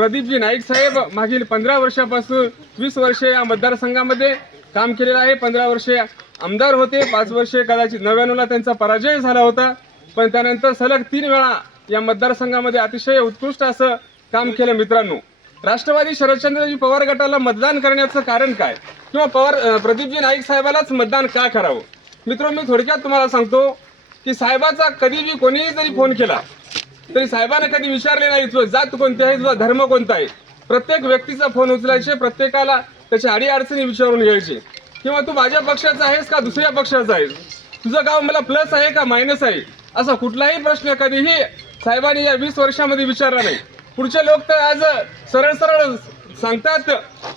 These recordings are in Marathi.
प्रदीपजी नाईक साहेब मागील पंधरा वर्षापासून वीस वर्षे या मतदारसंघामध्ये काम केलेलं आहे. पंधरा वर्षे आमदार होते. पाच वर्षे कदाचित नव्याण्णवला त्यांचा पराजय झाला होता. पण त्यानंतर सलग तीन वेळा या मतदारसंघामध्ये अतिशय उत्कृष्ट असं काम केलं मित्रांनो. राष्ट्रवादी शरदचंद्रजी पवार गटाला मतदान करण्याचं कारण काय? किंवा पवार प्रदीपजी नाईक साहेबालाच मतदान का करावं? मित्र मी थोडक्यात तुम्हाला सांगतो की साहेबाचा कधीही कोणीही जरी फोन केला तरी साहेबांना कधी विचारले नाही तुझं जात कोणती आहे तुझा धर्म कोणता आहे? प्रत्येक व्यक्तीचा फोन उचलायचे प्रत्येकाला त्याच्या अडी अडचणी विचारून घ्यायचे. किंवा तू माझ्या पक्षाचा आहेस का दुसऱ्या पक्षाचा आहेस? तुझं गाव मला प्लस आहे का मायनस आहे? असा कुठलाही प्रश्न कधीही साहेबांनी या वीस वर्षामध्ये विचारला नाही. पुढचे लोक तर आज सरळ सरळ सांगतात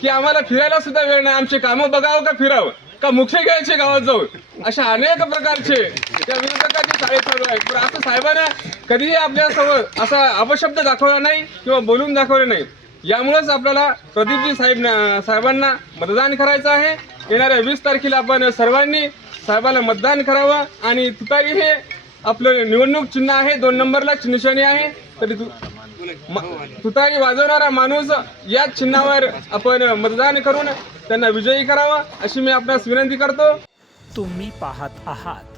की आम्हाला फिरायला सुद्धा वेळ नाही. आमचे कामं बघावं का फिरावं? का मुख्य घ्यायचे गावात जाऊन? अशा अनेक प्रकारचे त्या विरोधकांची चाळे चालू आहे. पण असं साहेबांना कधीही आपल्यासमोर असा अपशब्द दाखवला नाही किंवा बोलून दाखवले नाही. यामुळेच आपल्याला प्रदीपजी साहेब साहेबांना मतदान करायचं आहे. येणाऱ्या वीस तारखेला आपण सर्वांनी साहेबांना मतदान करावं आणि तुतारी हे आपलं निवडणूक चिन्ह आहे. दोन नंबरला निशाणी आहे. तरी तु तुतारी वाजवणारा माणूस याच चिन्हावर आपण मतदान करून त्यांना विजयी करावा अशी मी आपणास विनंती करतो. तुम्ही पाहत आहात